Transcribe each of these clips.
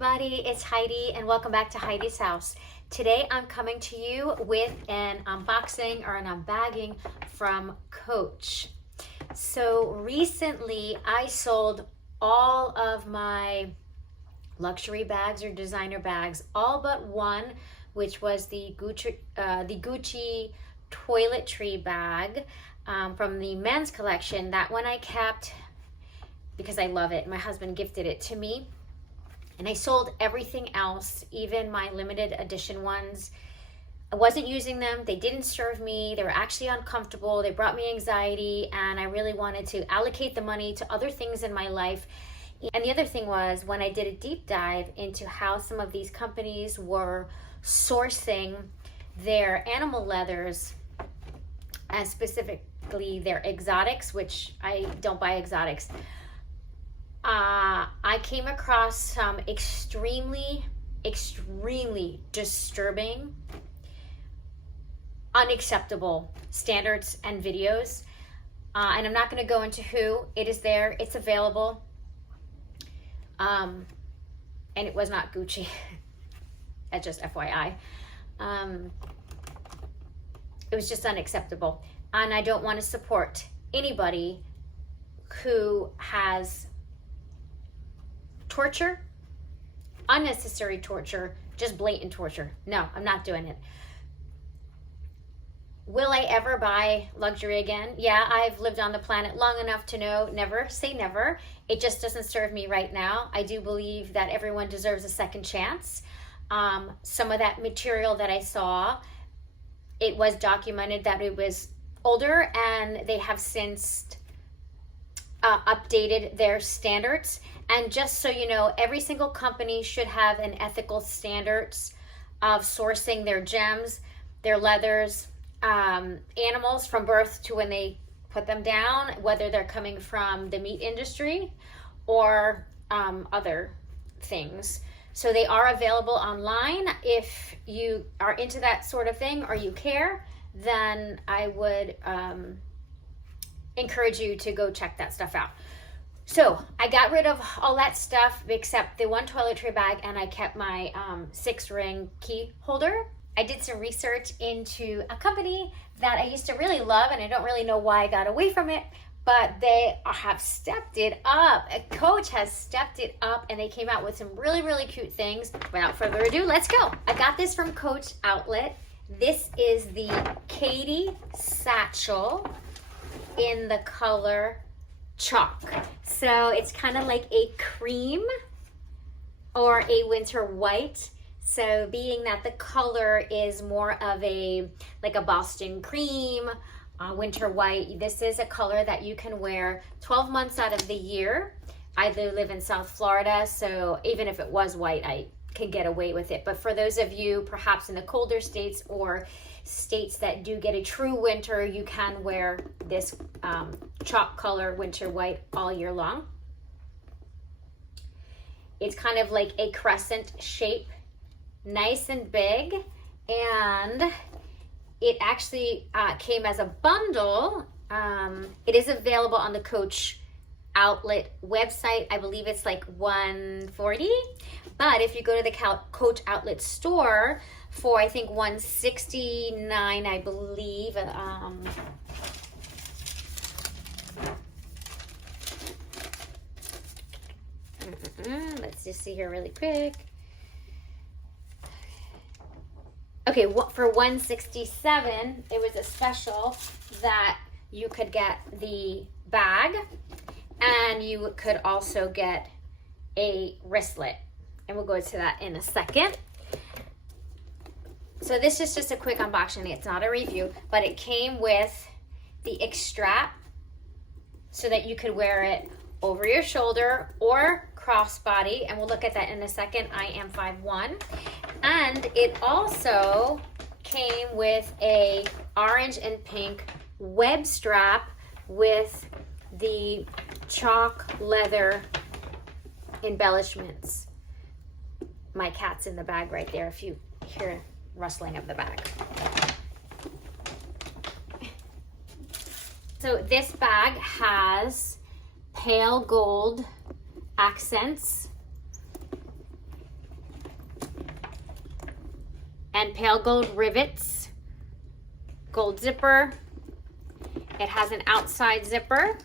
everybody, it's Heidi and welcome back to Heidi's House. Today I'm coming to you with an unboxing or an unbagging from Coach. So recently I sold all of my luxury bags or designer bags, all but one, which was the Gucci toiletry bag from the men's collection. That one I kept because I love it. My husband gifted it to me. And I sold everything else, even my limited edition ones. I wasn't using them. They didn't serve me. They were actually uncomfortable. They brought me anxiety, and I really wanted to allocate the money to other things in my life. And the other thing was, when I did a deep dive into how some of these companies were sourcing their animal leathers, and specifically their exotics, which I don't buy exotics, I came across some extremely disturbing, unacceptable standards and videos. And I'm not going to go into who. It is there. It's available. And it was not Gucci. That's just FYI. It was just unacceptable. And I don't want to support anybody who has torture, unnecessary torture, just blatant torture. No, I'm not doing it. Will I ever buy luxury again? Yeah, I've lived on the planet long enough to know never say never. It just doesn't serve me right now. I do believe that everyone deserves a second chance. Some of that material that I saw, it was documented that it was older, and they have since updated their standards. And just so you know, every single company should have an ethical standards of sourcing their gems, their leathers, animals from birth to when they put them down, whether they're coming from the meat industry or other things. So they are available online. If you are into that sort of thing or you care, then I would encourage you to go check that stuff out. So I got rid of all that stuff except the one toiletry bag, and I kept my 6-ring key holder. I did some research into a company that I used to really love, and I don't really know why I got away from it, but they have stepped it up. Coach has stepped it up, and they came out with some really cute things. Without further ado, let's go. I got this from Coach Outlet. This is the Katy Satchel in the color chalk. So it's kind of like a cream or a winter white. So being that the color is more of a Boston cream, winter white, this is a color that you can wear 12 months out of the year. I live in South Florida, so even if it was white, I can get away with it. But for those of you perhaps in the colder states or states that do get a true winter, you can wear this chalk color winter white all year long. It's kind of like a crescent shape, nice and big, and it actually came as a bundle. It is available on the Coach Outlet website. I believe it's like $140, but if you go to the Coach Outlet store for I think $169, I believe. Let's just see here really quick. Okay, for $167, it was a special that you could get the bag, and you could also get a wristlet, and we'll go to that in a second. So this is just a quick unboxing. It's not a review, but it came with the strap so that you could wear it over your shoulder or crossbody, and we'll look at that in a second. I am 5'1", and it also came with a orange and pink web strap with the chalk leather embellishments. My cat's in the bag right there if you hear rustling of the bag. So this bag has pale gold accents pale gold rivets, gold zipper. It has an outside zipper.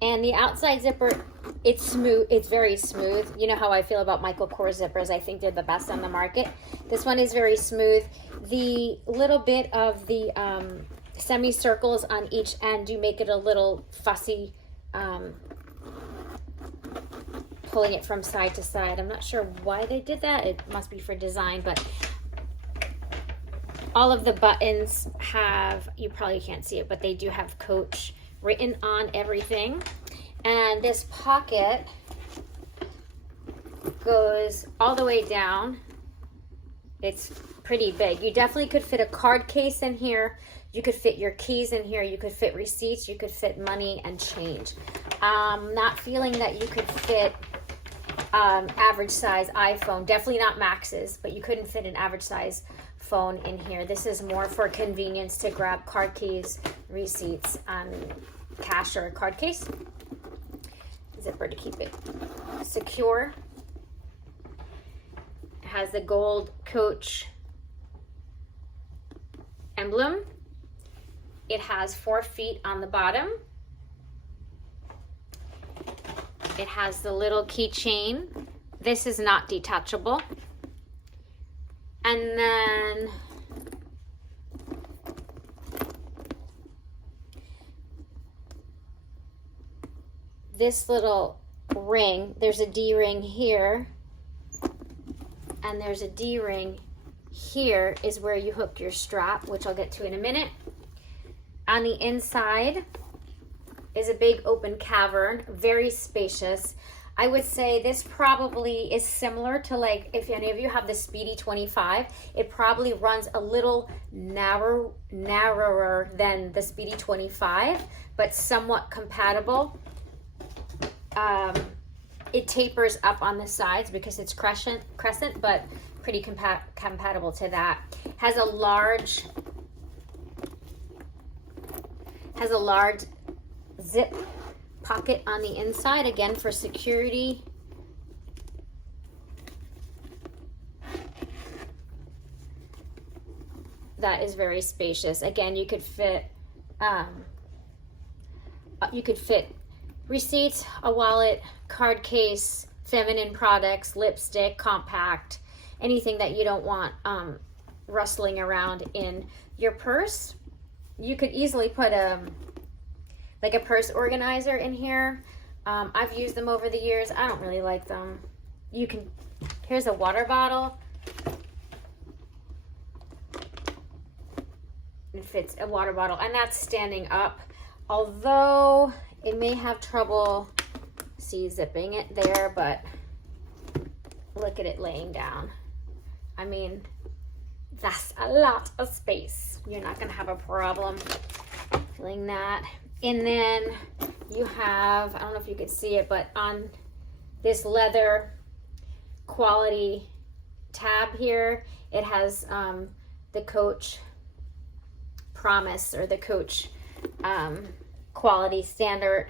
And the outside zipper, it's smooth. It's very smooth. You know how I feel about Michael Kors zippers. I think they're the best on the market. This one is very smooth. The little bit of the semicircles on each end do make it a little fussy, pulling it from side to side. I'm not sure why they did that. It must be for design, but all of the buttons have, you probably can't see it, but they do have Coach written on everything. And this pocket goes all the way down. It's pretty big. You definitely could fit a card case in here. You could fit your keys in here. You could fit receipts. You could fit money and change. Not feeling that you could fit average size iPhone. Definitely not Max's, but you couldn't fit an average size phone in here. This is more for convenience to grab card keys, receipts, cash or a card case. Zipper to keep it secure. It has the gold Coach emblem. It has 4 feet on the bottom. It has the little keychain. This is not detachable. And then this little ring, there's a D-ring here, and there's a D-ring here is where you hook your strap, which I'll get to in a minute. On the inside is a big open cavern, very spacious. I would say this probably is similar to, like, if any of you have the Speedy 25, it probably runs a little narrower than the Speedy 25, but somewhat compatible. It tapers up on the sides because it's crescent, but pretty compatible to that. Has a large zip pocket on the inside, again for security. That is very spacious. Again, you could fit receipts, a wallet, card case, feminine products, lipstick, compact, anything that you don't want rustling around in your purse. You could easily put like a purse organizer in here. I've used them over the years. I don't really like them. Here's a water bottle. It fits a water bottle, and that's standing up. Although it may have trouble, zipping it there, but look at it laying down. I mean, that's a lot of space. You're not gonna have a problem filling that. And then you have, I don't know if you can see it, but on this leather quality tab here, it has the Coach promise, or the Coach quality standard,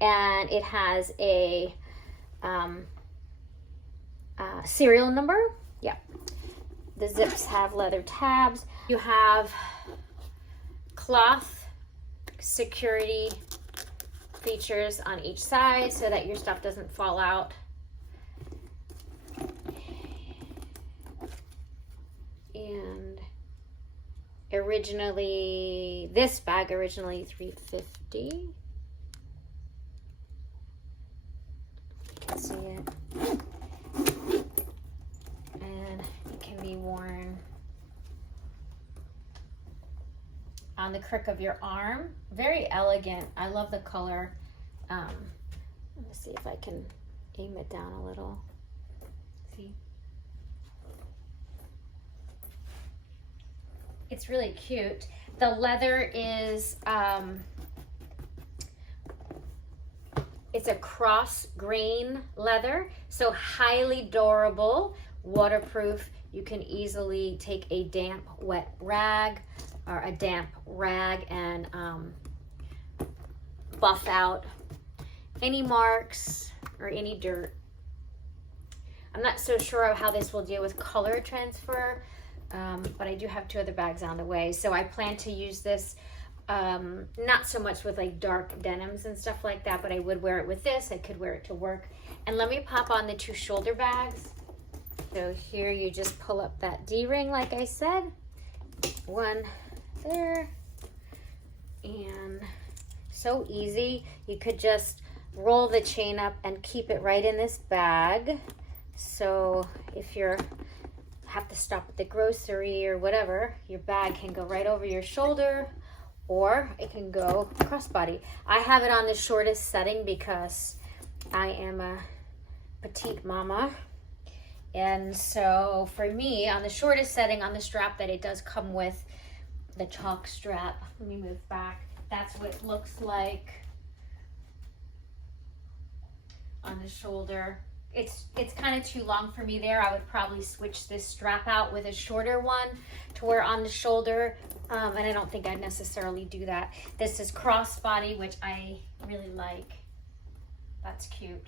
and it has a serial number. Yeah, the zips have leather tabs. You have cloth security features on each side so that your stuff doesn't fall out. And this bag originally $350. You can see it. And it can be worn on the crook of your arm. Very elegant. I love the color. Let me see if I can aim it down a little. See? It's really cute. The leather is, it's a cross grain leather, so highly durable, waterproof. You can easily take a damp, wet rag or a damp rag and buff out any marks or any dirt I'm not so sure of how this will deal with color transfer, but I do have 2 other bags on the way. So I plan to use this not so much with like dark denims and stuff like that, but I would wear it with this. I could wear it to work. And let me pop on the 2 shoulder bags. So here you just pull up that D-ring like I said. One there. And so easy. You could just roll the chain up and keep it right in this bag. So if you're have to stop at the grocery or whatever, your bag can go right over your shoulder, or it can go crossbody. I have it on the shortest setting because I am a petite mama. And so for me, on the shortest setting, on the strap that it does come with, the chalk strap, let me move back. That's what it looks like on the shoulder. It's kind of too long for me there. I would probably switch this strap out with a shorter one to wear on the shoulder, and I don't think I'd necessarily do that. This is crossbody, which I really like. That's cute.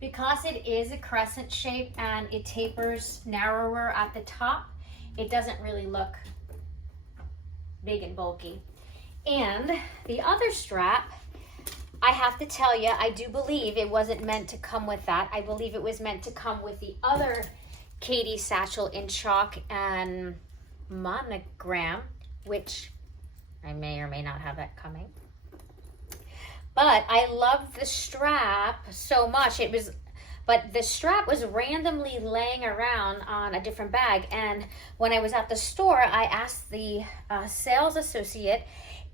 Because it is a crescent shape and it tapers narrower at the top, it doesn't really look big and bulky. And the other strap, I have to tell you, I do believe it wasn't meant to come with that. I believe it was meant to come with the other Katy Satchel in chalk and monogram, which I may or may not have that coming. But I love the strap so much. But the strap was randomly laying around on a different bag. And when I was at the store, I asked the sales associate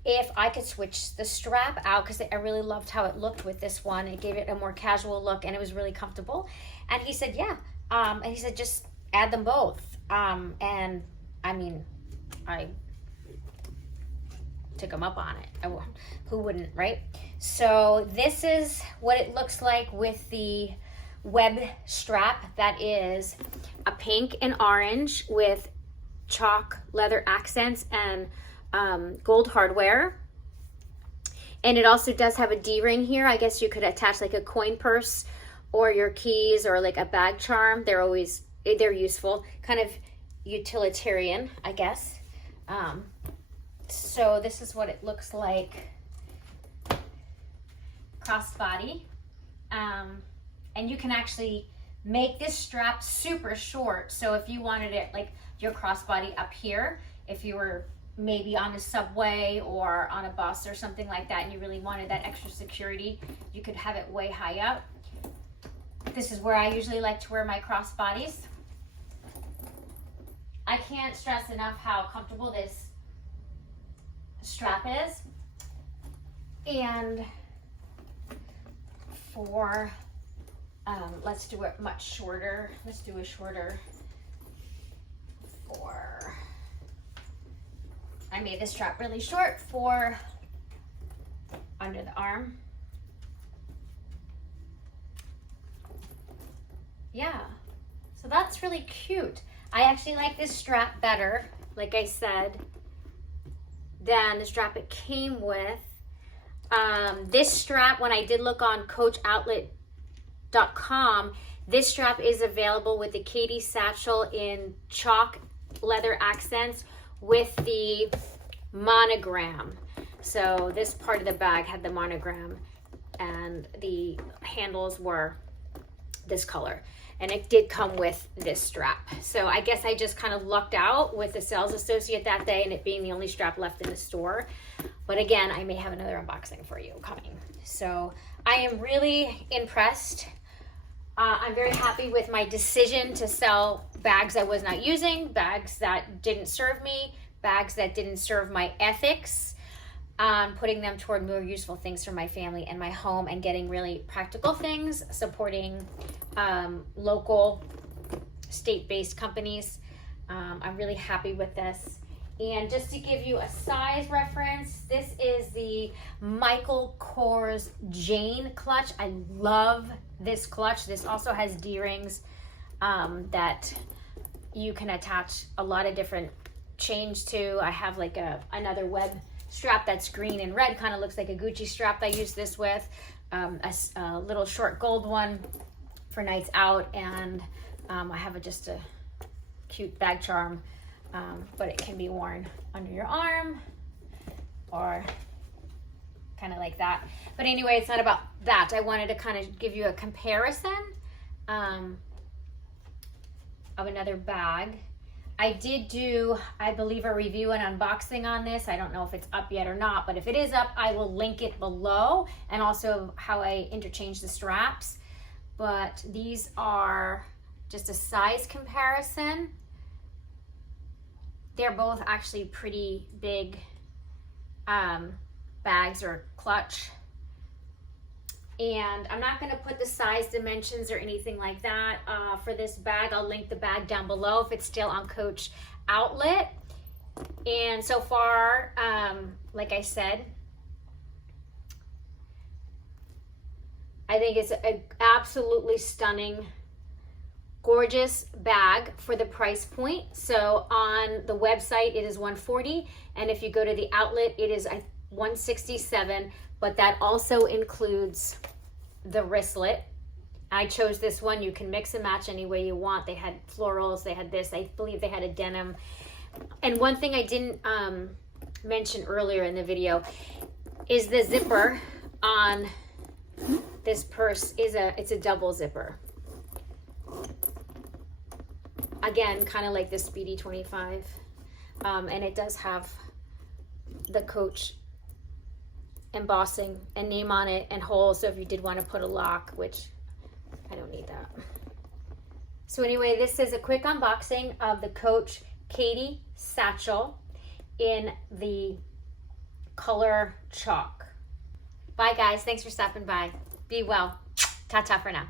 if I could switch the strap out, because I really loved how it looked with this one. It gave it a more casual look and it was really comfortable. And he said, yeah. And he said, just add them both. And I mean, I took him up on it. Who wouldn't, right? So this is what it looks like with the web strap. That is a pink and orange with chalk leather accents and gold hardware. And it also does have a D-ring here. I guess you could attach like a coin purse or your keys or like a bag charm. They're useful, kind of utilitarian, I guess. So this is what it looks like crossbody. And you can actually make this strap super short. So if you wanted it like your crossbody up here, if you were maybe on a subway or on a bus or something like that and you really wanted that extra security, you could have it way high up. This is where I usually like to wear my crossbodies. I can't stress enough how comfortable this strap is. And for let's do it much shorter. Let's do a shorter for, I made this strap really short for under the arm. Yeah, so that's really cute. I actually like this strap better, like I said, than the strap it came with. This strap, when I did look on coachoutlet.com, this strap is available with the Katy Satchel in chalk leather accents with the monogram. So this part of the bag had the monogram and the handles were this color. And it did come with this strap. So I guess I just kind of lucked out with the sales associate that day and it being the only strap left in the store. But again, I may have another unboxing for you coming. So I am really impressed. I'm very happy with my decision to sell bags I was not using, bags that didn't serve me, bags that didn't serve my ethics, putting them toward more useful things for my family and my home and getting really practical things, supporting local state-based companies. I'm really happy with this. And just to give you a size reference, this is the Michael Kors Jane clutch. I love this clutch. This also has D-rings that you can attach a lot of different chains to. I have like another web strap that's green and red, kind of looks like a Gucci strap I use this with. A little short gold one for nights out, and I have just a cute bag charm, but it can be worn under your arm or kind of like that. But anyway, it's not about that. I wanted to kind of give you a comparison of another bag. I did do, I believe, a review and unboxing on this. I don't know if it's up yet or not, but if it is up, I will link it below, and also how I interchange the straps. But these are just a size comparison. They're both actually pretty big bags or clutch. And I'm not going to put the size dimensions or anything like that for this bag. I'll link the bag down below if it's still on Coach Outlet. And so far, like I said, I think it's an absolutely stunning, gorgeous bag for the price point. So on the website, it is $140, and if you go to the outlet, it is $167. But that also includes the wristlet. I chose this one. You can mix and match any way you want. They had florals, they had this, I believe they had a denim. And one thing I didn't mention earlier in the video is the zipper on this purse it's a double zipper. Again, kind of like the Speedy 25. And it does have the Coach embossing and name on it and holes, so if you did want to put a lock, which I don't need that. So anyway, this is a quick unboxing of the Coach Katy Satchel in the color chalk. Bye guys, thanks for stopping by. Be well. Ta-ta for now.